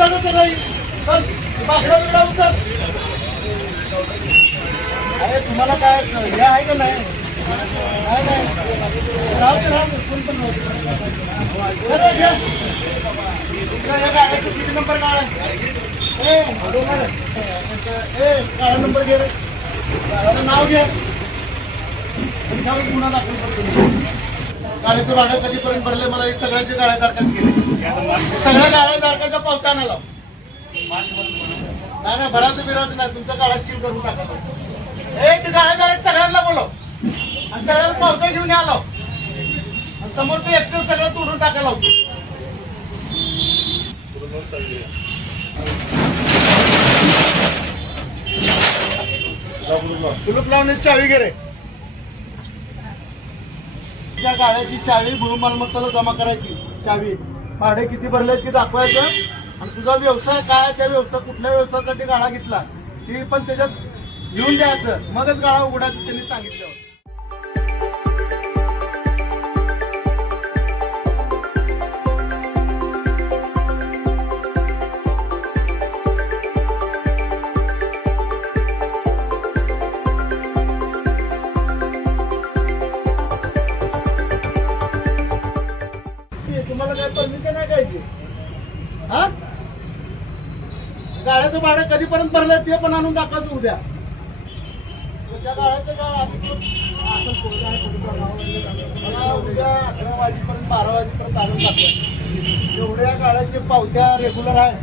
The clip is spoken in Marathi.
उचल सगळी बाकडा बिकडा उचल. अरे तुम्हाला काय हे आहे का नाही? राहू दे कोण पण या गाड्याचा किती नंबर काढा? काळा नंबर घे रे. नाव घे. गुन्हा दाखल करतो. गाड्याचं भाडं कधीपर्यंत भरले मला एक सगळ्यांची गाड्या तारखात केली. सगळ्या गाड्या तारखाच्या पावत्यानं लाव. नाही नाही भराचं बिराचं नाही तुमचा गाडा सील करून टाका. ते गाड्या सगळ्यांना बोलव आणि सगळ्यांना पावत्या घेऊन आलो. समोरचं एक्शन सगळं तोडून टाकायला होतो. कुलूप लावण्याची चावी घे रे. त्या गाड्याची चावी भूमालमत्ताला जमा करायची. चावी भाडे किती भरले ते दाखवायचं आणि तुझा व्यवसाय काय त्या व्यवसाय कुठल्या व्यवसायासाठी गाडा घेतला ती पण त्याच्यात लिहून द्यायचं. मगच गाडा उघडायचं त्यांनी सांगितलं. तुम्हाला काय परमिशन आहे काय? हा गाड्याचं भाडं कधीपर्यंत भरलं ते पण आणून दाखवायचं उद्या. त्या गाड्याचं काय उद्या 11 वाजेपर्यंत 12 वाजेपर्यंत आणून दाखवायचं. एवढ्या गाड्याच्या पावत्या रेग्युलर आहे.